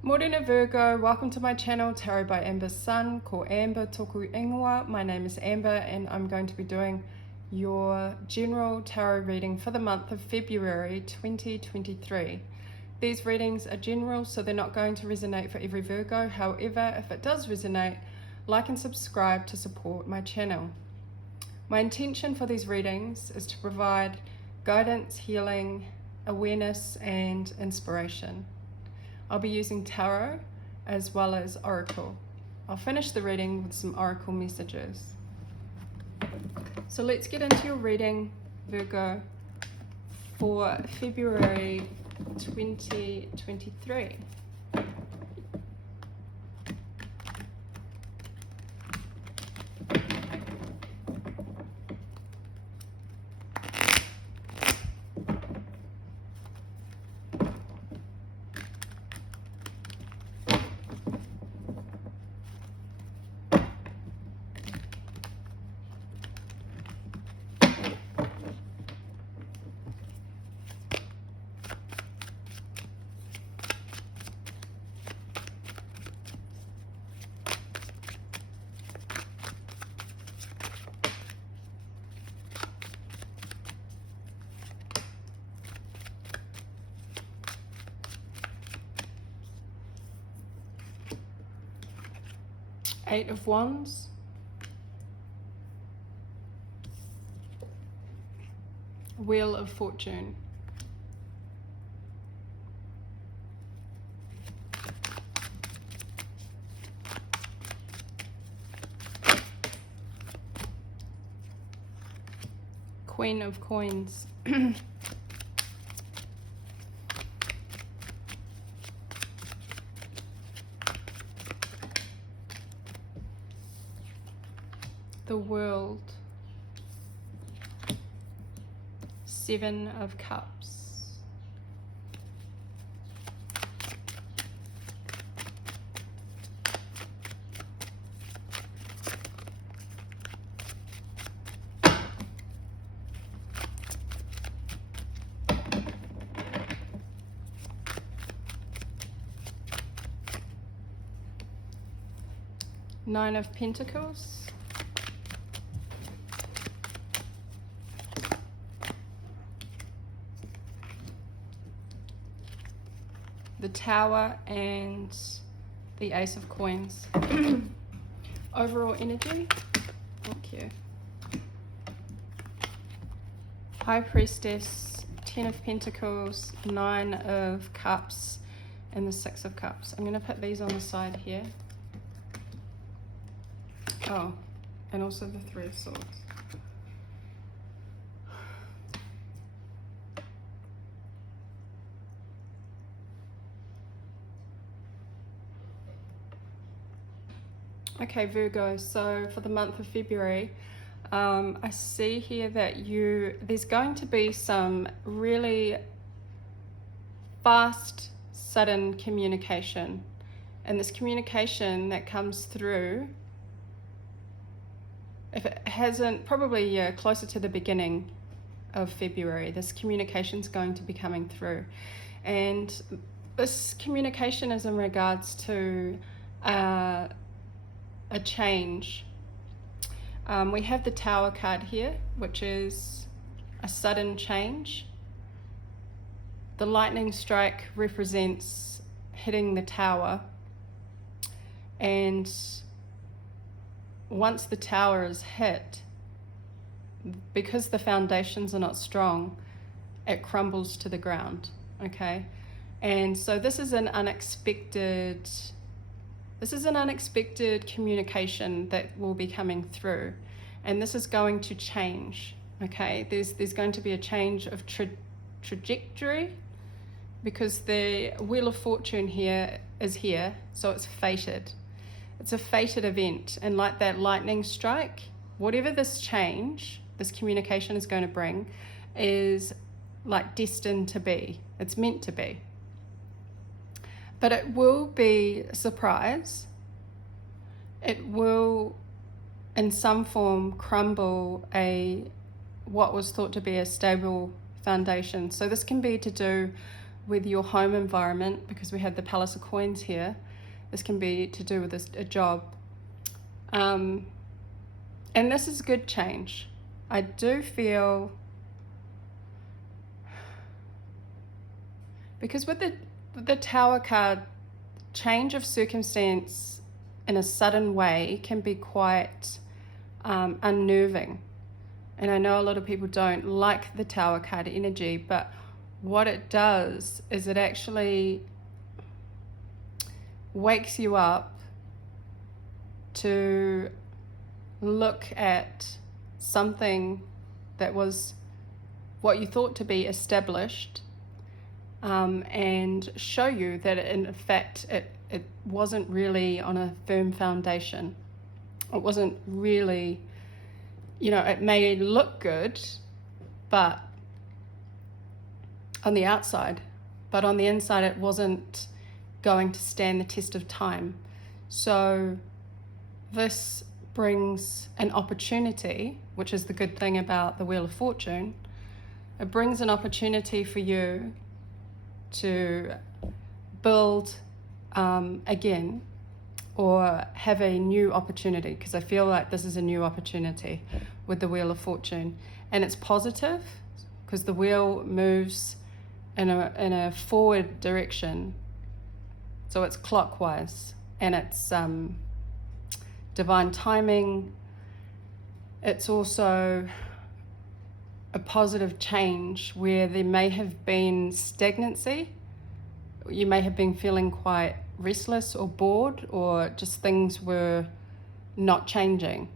Morena Virgo, welcome to my channel, Tarot by Amber's Sun, ko Amber Toku Ingoa. My name is Amber and I'm going to be doing your general tarot reading for the month of February 2023. These readings are general, so they're not going to resonate for every Virgo. However, if it does resonate, like and subscribe to support my channel. My intention for these readings is to provide guidance, healing, awareness, and inspiration. I'll be using tarot as well as oracle. I'll finish the reading with some oracle messages. So let's get into your reading, Virgo, for February 2023. Eight of Wands, Wheel of Fortune, Queen of Coins, the World, Seven of Cups, Nine of Pentacles, the Tower, and the Ace of Coins. Overall energy, thank you. High Priestess, Ten of Pentacles, Nine of Cups, and the Six of Cups. I'm going to put these on the side here. Oh, and also the Three of Swords. Okay, Virgo, so for the month of February, I see here that there's going to be some really fast, sudden communication. And this communication that comes through, if it hasn't, probably closer to the beginning of February, this communication is going to be coming through. And this communication is in regards to a change. We have the Tower card here, which is a sudden change. The lightning strike represents hitting the tower, and once the tower is hit, because the foundations are not strong, it crumbles to the ground. Okay, and so this is an unexpected communication that will be coming through, and this is going to change. Okay, there's going to be a change of trajectory, because the Wheel of Fortune here is here, so it's fated. It's a fated event, and like that lightning strike, whatever this change, this communication is going to bring, is like destined to be. It's meant to be. But it will be a surprise. It will, in some form, crumble what was thought to be a stable foundation. So this can be to do with your home environment, because we have the Palace of Coins here. This can be to do with a job. And this is good change. I do feel, because with the Tower card, change of circumstance in a sudden way can be quite unnerving. And I know a lot of people don't like the Tower card energy, but what it does is it actually wakes you up to look at something that was what you thought to be established, and show you that in fact it wasn't really on a firm foundation. It wasn't really, it may look good, but on the outside, but on the inside it wasn't going to stand the test of time. So this brings an opportunity, which is the good thing about the Wheel of Fortune. It brings an opportunity for you to build again, or have a new opportunity, because I feel like this is a new opportunity with the Wheel of Fortune. And it's positive because the wheel moves in a forward direction, so it's clockwise, and it's divine timing. It's also a positive change where there may have been stagnancy. You may have been feeling quite restless or bored, or just things were not changing.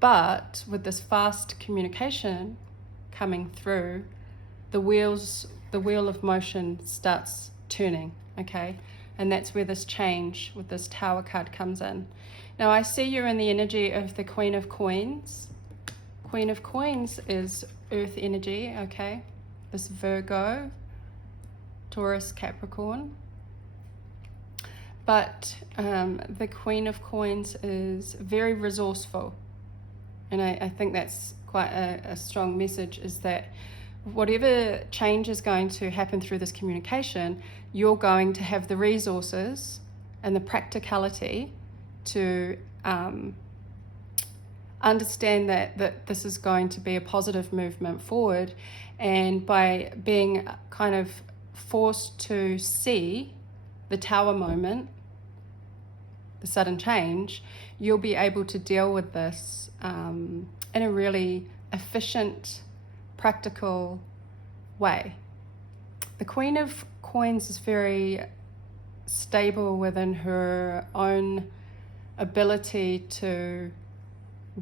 But with this fast communication coming through, the wheel of motion starts turning, okay? And that's where this change with this Tower card comes in. Now I see you're in the energy of the Queen of Coins. Queen of Coins is earth energy, okay? This Virgo, Taurus, Capricorn. But the Queen of Coins is very resourceful. And I think that's quite a strong message, is that whatever change is going to happen through this communication, you're going to have the resources and the practicality to understand that this is going to be a positive movement forward. And by being kind of forced to see the Tower moment, the sudden change, you'll be able to deal with this in a really efficient, practical way. The Queen of Coins is very stable within her own ability to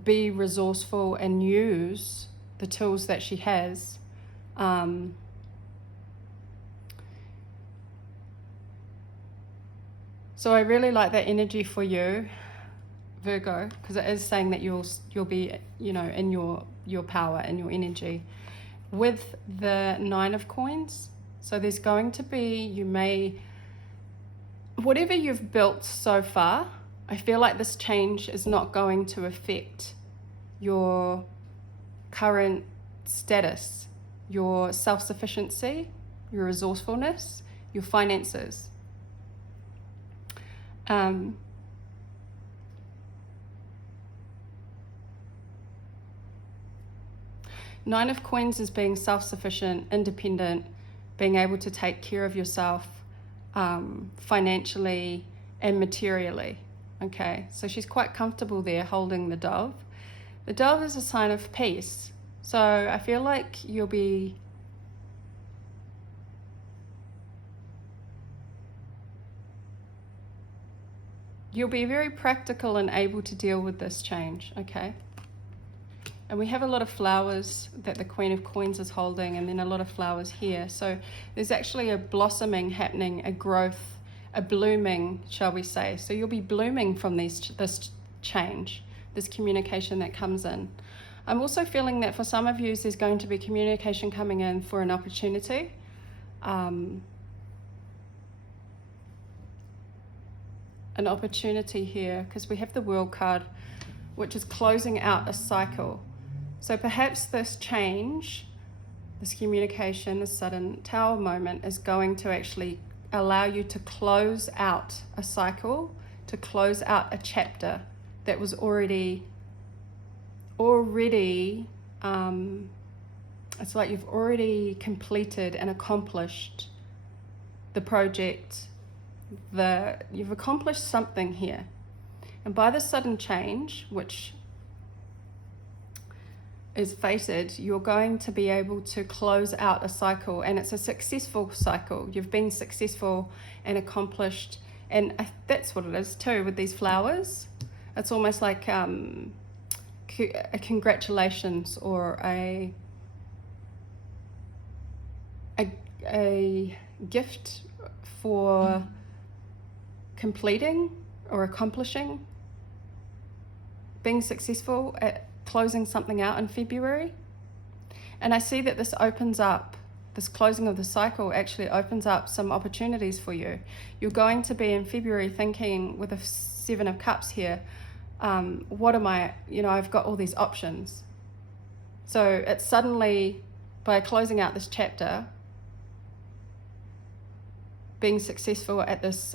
be resourceful and use the tools that she has. So I really like that energy for you, Virgo, because it is saying that you'll be, in your power and your energy. With the Nine of Coins, so there's going to be, whatever you've built so far, I feel like this change is not going to affect your current status, your self-sufficiency, your resourcefulness, your finances. Nine of Coins is being self-sufficient, independent, being able to take care of yourself financially and materially. Okay, so she's quite comfortable there holding the dove. The dove is a sign of peace. So I feel like you'll be very practical and able to deal with this change, okay? And we have a lot of flowers that the Queen of Coins is holding, and then a lot of flowers here. So there's actually a blossoming happening, a growth, a blooming, shall we say. So you'll be blooming from this change, this communication that comes in. I'm also feeling that for some of you, there's going to be communication coming in for an opportunity. An opportunity here, because we have the World card, which is closing out a cycle. So perhaps this change this communication, this sudden Tower moment is going to actually allow you to close out a cycle, to close out a chapter that was already it's like you've already completed and accomplished the project. You've accomplished something here. And by the sudden change, which is fated, you're going to be able to close out a cycle, and it's a successful cycle. You've been successful and accomplished, and that's what it is too with these flowers. It's almost like a congratulations or a gift for completing or accomplishing, being successful at closing something out in February. And I see that this closing of the cycle actually opens up some opportunities for you. You're going to be in February thinking with the 7 of Cups here, what am I, I've got all these options. So it's suddenly, by closing out this chapter, being successful at this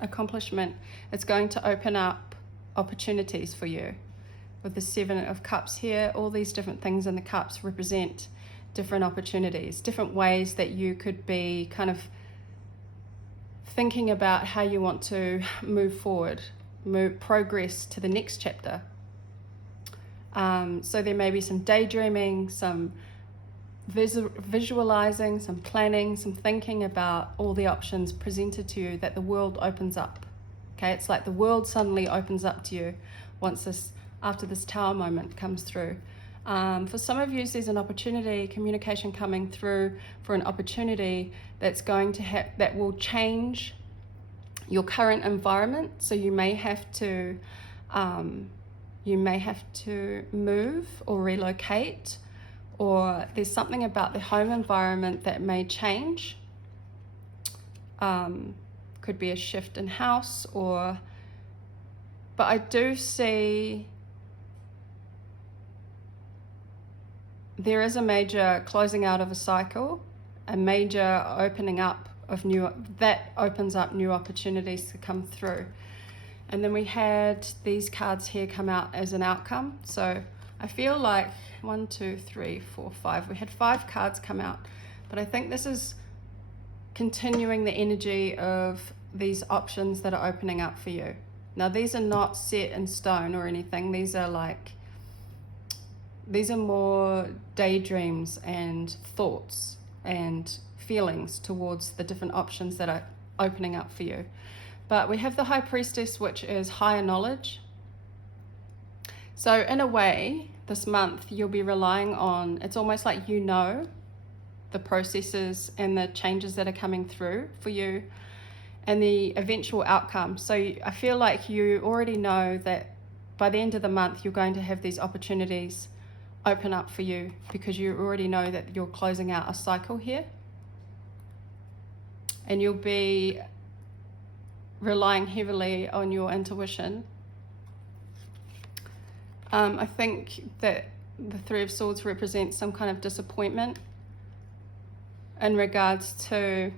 accomplishment, it's going to open up opportunities for you. With the 7 of Cups here, all these different things in the cups represent different opportunities, different ways that you could be kind of thinking about how you want to move forward, progress to the next chapter. So there may be some daydreaming, some visualizing, some planning, some thinking about all the options presented to you that the world opens up. Okay, it's like the world suddenly opens up to you after this Tower moment comes through. For some of you, there's an opportunity, communication coming through for an opportunity that's going to that will change your current environment. So you may have to move or relocate, or there's something about the home environment that may change. Could be a shift in house, but I do see there is a major closing out of a cycle, a major opening up of that opens up new opportunities to come through. And then we had these cards here come out as an outcome. So I feel like 1, 2, 3, 4, 5. We had 5 cards come out, but I think this is continuing the energy of these options that are opening up for you. Now, these are not set in stone or anything. These are more daydreams and thoughts and feelings towards the different options that are opening up for you. But we have the High Priestess, which is higher knowledge. So in a way, this month you'll be relying on, it's almost like the processes and the changes that are coming through for you and the eventual outcome. So I feel like you already know that by the end of the month you're going to have these opportunities open up for you, because you already know that you're closing out a cycle here, and you'll be relying heavily on your intuition. I think that the 3 of Swords represents some kind of disappointment in regards to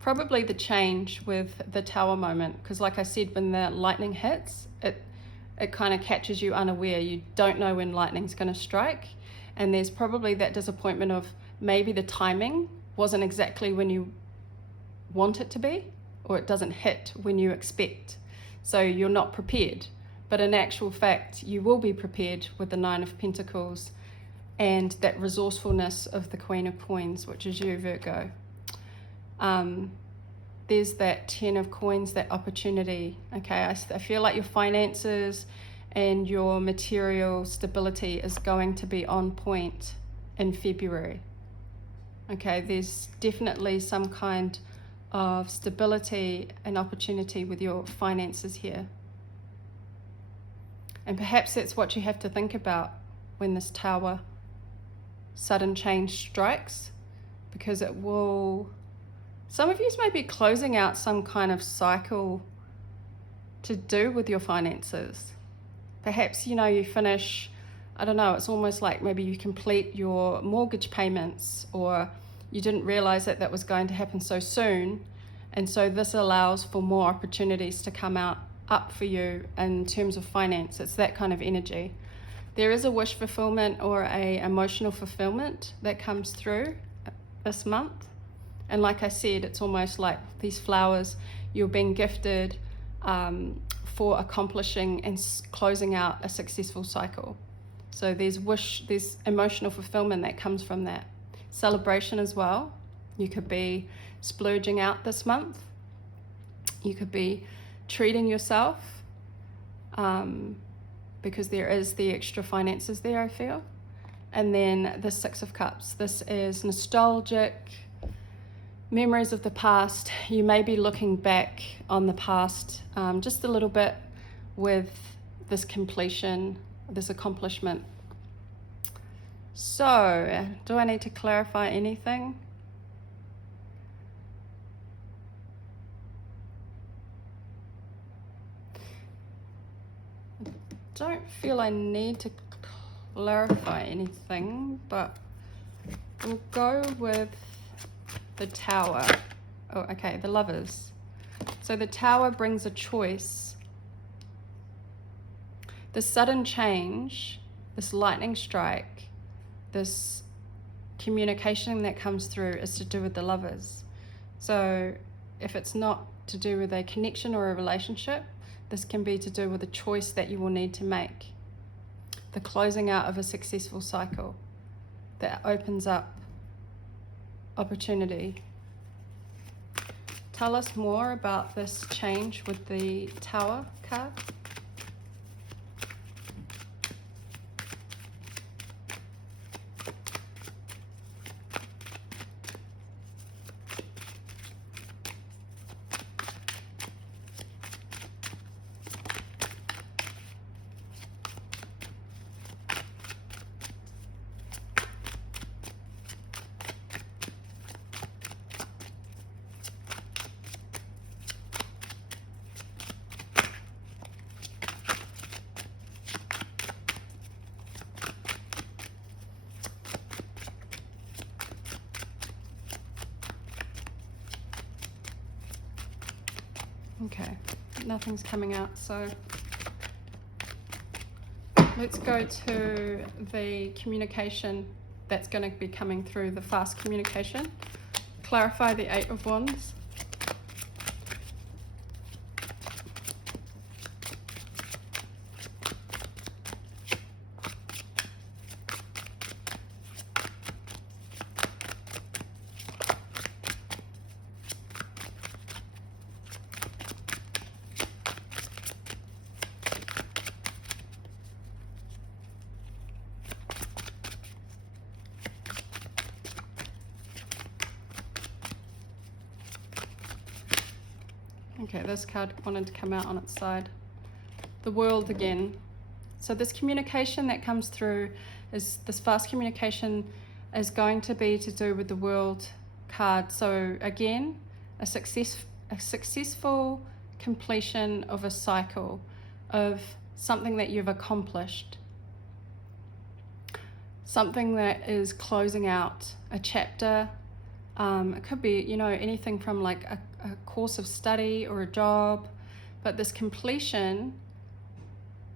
probably the change with the Tower moment, because like I said, when the lightning hits, it kind of catches you unaware. You don't know when lightning's going to strike, and there's probably that disappointment of maybe the timing wasn't exactly when you want it to be, or it doesn't hit when you expect, so you're not prepared. But in actual fact, you will be prepared with the 9 of Pentacles and that resourcefulness of the Queen of Coins, which is you, Virgo. There's that 10 of Coins, that opportunity. Okay, I feel like your finances and your material stability is going to be on point in February. Okay, there's definitely some kind of stability and opportunity with your finances here. And perhaps that's what you have to think about when this Tower sudden change strikes, because it will, some of you may be closing out some kind of cycle to do with your finances. Perhaps, you finish I don't know, it's almost like maybe you complete your mortgage payments, or you didn't realize that that was going to happen so soon. And so this allows for more opportunities to come up for you in terms of finance. It's that kind of energy. There is a wish fulfillment or a emotional fulfillment that comes through this month. And like I said, it's almost like these flowers, you're being gifted for accomplishing and closing out a successful cycle. So there's emotional fulfillment that comes from that. Celebration as well. You could be splurging out this month. You could be treating yourself because there is the extra finances there, I feel. And then the Six of Cups. This is nostalgic, memories of the past. You may be looking back on the past just a little bit with this completion, this accomplishment. So, do I need to clarify anything? I don't feel I need to clarify anything, but we'll go with the Tower. Oh, okay, the Lovers. So the Tower brings a choice. The sudden change, this lightning strike, this communication that comes through is to do with the Lovers. So if it's not to do with a connection or a relationship, this can be to do with a choice that you will need to make. The closing out of a successful cycle that opens up opportunity. Tell us more about this change with the Tower card. Okay, nothing's coming out, so let's go to the communication that's going to be coming through, the fast communication. Clarify the Eight of Wands. Okay, this card wanted to come out on its side. The World again. So this communication that comes through, is this fast communication, is going to be to do with the World card. So again, a successful completion of a cycle, of something that you've accomplished. Something that is closing out a chapter. It could be, anything from like a course of study or a job, but this completion,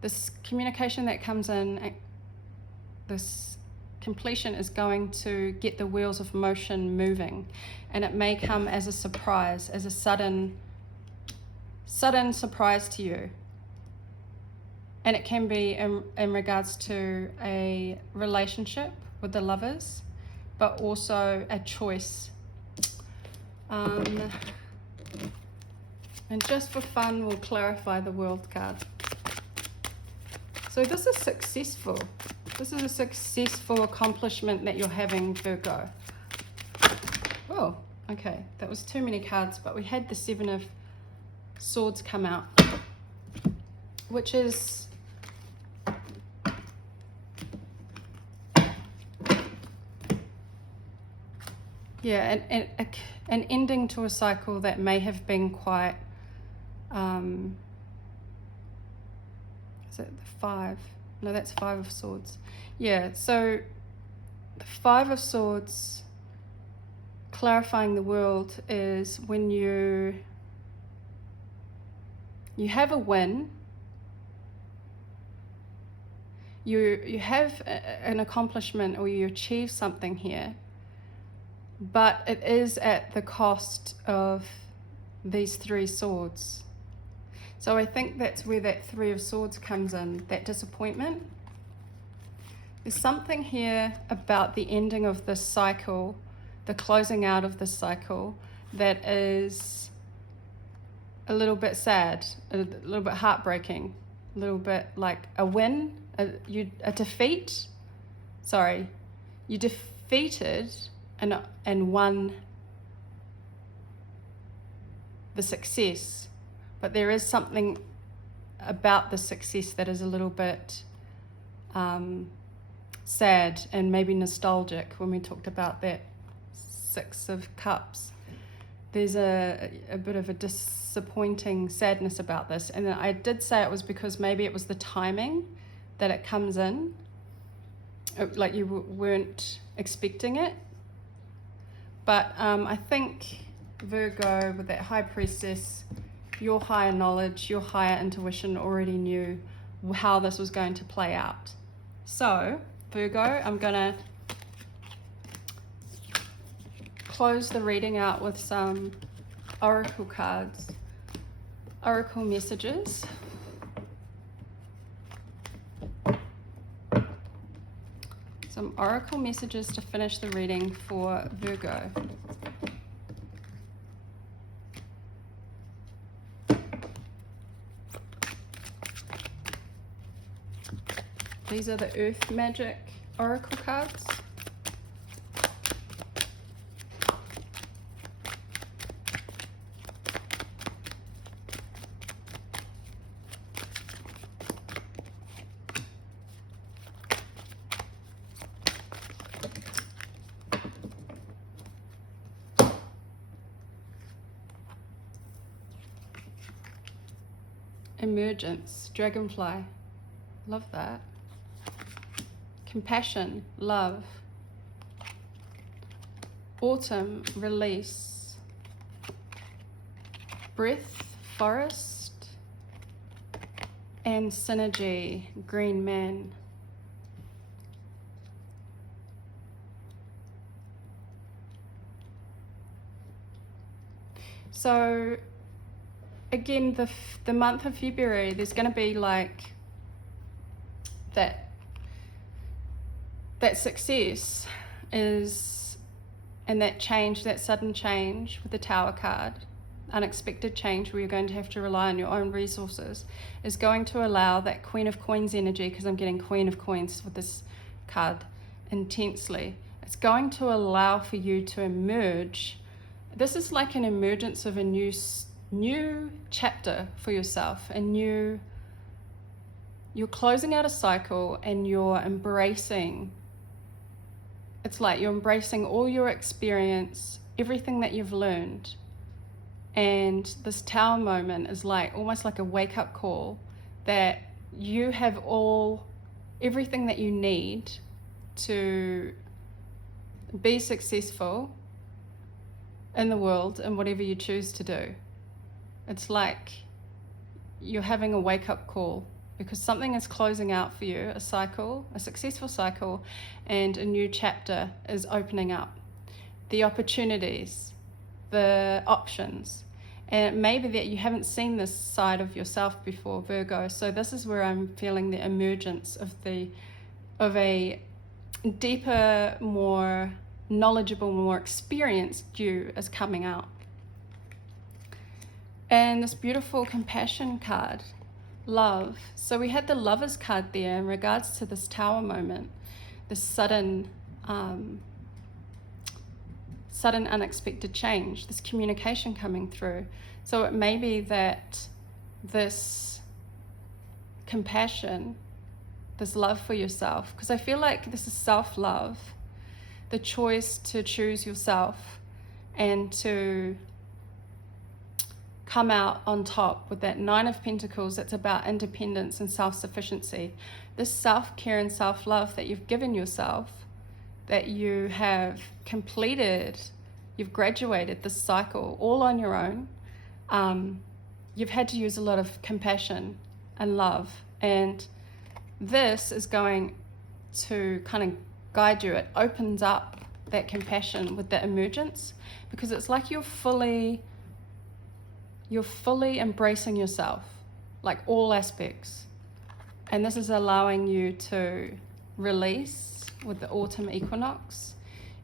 this communication that comes in, this completion is going to get the wheels of motion moving, and it may come as a surprise, as a sudden surprise to you. And it can be in regards to a relationship with the Lovers, but also a choice. And just for fun, we'll clarify the World card. So this is successful. This is a successful accomplishment that you're having, Virgo. Oh, okay, that was too many cards, but we had the Seven of Swords come out, which is an ending to a cycle that may have been quite, is it the Five? No, that's Five of Swords. Yeah, so the Five of Swords, clarifying the world, is when you have a win, you have an accomplishment, or you achieve something here, but it is at the cost of these Three Swords. So I think that's where that Three of Swords comes in, that disappointment. There's something here about the ending of this cycle, the closing out of this cycle, that is a little bit sad, a little bit heartbreaking, a little bit like a win, a defeat. Sorry, you defeated and won the success, but there is something about the success that is a little bit sad and maybe nostalgic. When we talked about that Six of Cups, there's a bit of a disappointing sadness about this. And I did say it was because maybe it was the timing that it comes in, like you weren't expecting it. But I think, Virgo, with that High Priestess, your higher knowledge, your higher intuition already knew how this was going to play out. So, Virgo, I'm going to close the reading out with some oracle cards, oracle messages. Some oracle messages to finish the reading for Virgo. These are the Earth Magic oracle cards. Emergence, dragonfly. Love that. Compassion, love. Autumn, release. Breath, forest. And synergy, green man. So again, the month of February, there's going to be like that success is, and that change, that sudden change with the Tower card, unexpected change where you're going to have to rely on your own resources, is going to allow that Queen of Coins energy, because I'm getting Queen of Coins with this card intensely. It's going to allow for you to emerge. This is like an emergence of a new chapter for yourself, you're closing out a cycle, and you're embracing. It's like you're embracing all your experience, everything that you've learned. And this Tower moment is like almost like a wake-up call that you have everything that you need to be successful in the world and whatever you choose to do. It's like you're having a wake-up call, because something is closing out for you, a cycle, a successful cycle, and a new chapter is opening up. The opportunities, the options. And it may be that you haven't seen this side of yourself before, Virgo. So this is where I'm feeling the emergence of a deeper, more knowledgeable, more experienced you is coming out. And this beautiful compassion card, love. So we had the Lovers card there in regards to this Tower moment, this sudden unexpected change, this communication coming through. So it may be that this compassion, this love for yourself, because I feel like this is self-love, the choice to choose yourself and to come out on top with that Nine of Pentacles. It's about independence and self-sufficiency. This self-care and self-love that you've given yourself, that you have completed, you've graduated this cycle all on your own. You've had to use a lot of compassion and love, and this is going to kind of guide you. It opens up that compassion with the emergence, because it's like you're fully embracing yourself, like all aspects. And this is allowing you to release with the autumn equinox.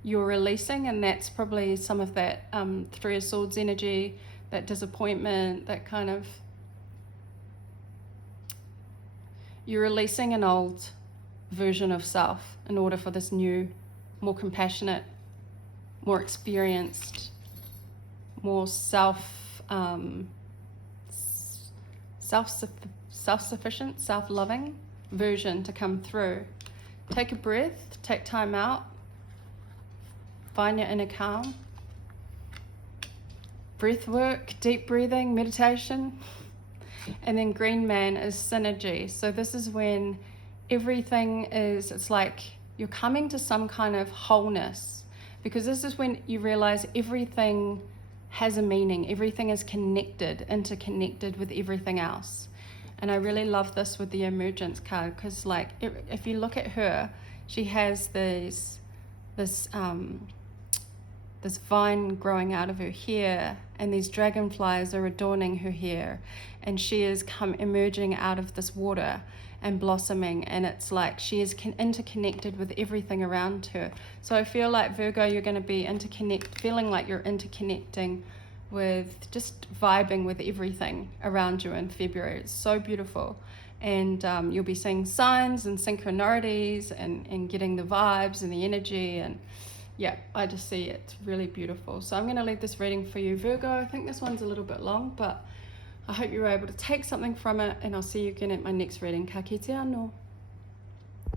You're releasing, and that's probably some of that Three of Swords energy, that disappointment, that kind of, you're releasing an old version of self in order for this new, more compassionate, more experienced, more self-sufficient, self-loving version to come through. Take a breath, take time out, find your inner calm. Breath work, deep breathing, meditation. And then Green Man is synergy. So this is when everything is, it's like you're coming to some kind of wholeness, because this is when you realize everything has a meaning. Everything is connected, interconnected with everything else. And I really love this with the emergence card, because like if you look at her, she has this vine growing out of her hair, and these dragonflies are adorning her hair, and she is emerging out of this water and blossoming, and it's like she is interconnected with everything around her. So I feel like, Virgo, you're going to be feeling like you're interconnecting with, just vibing with everything around you in February. It's so beautiful. And you'll be seeing signs and synchronicities and getting the vibes and the energy, and yeah, I just see it's really beautiful. So I'm going to leave this reading for you, Virgo. I think this one's a little bit long, but I hope you were able to take something from it, and I'll see you again at my next reading. Ka kite anō.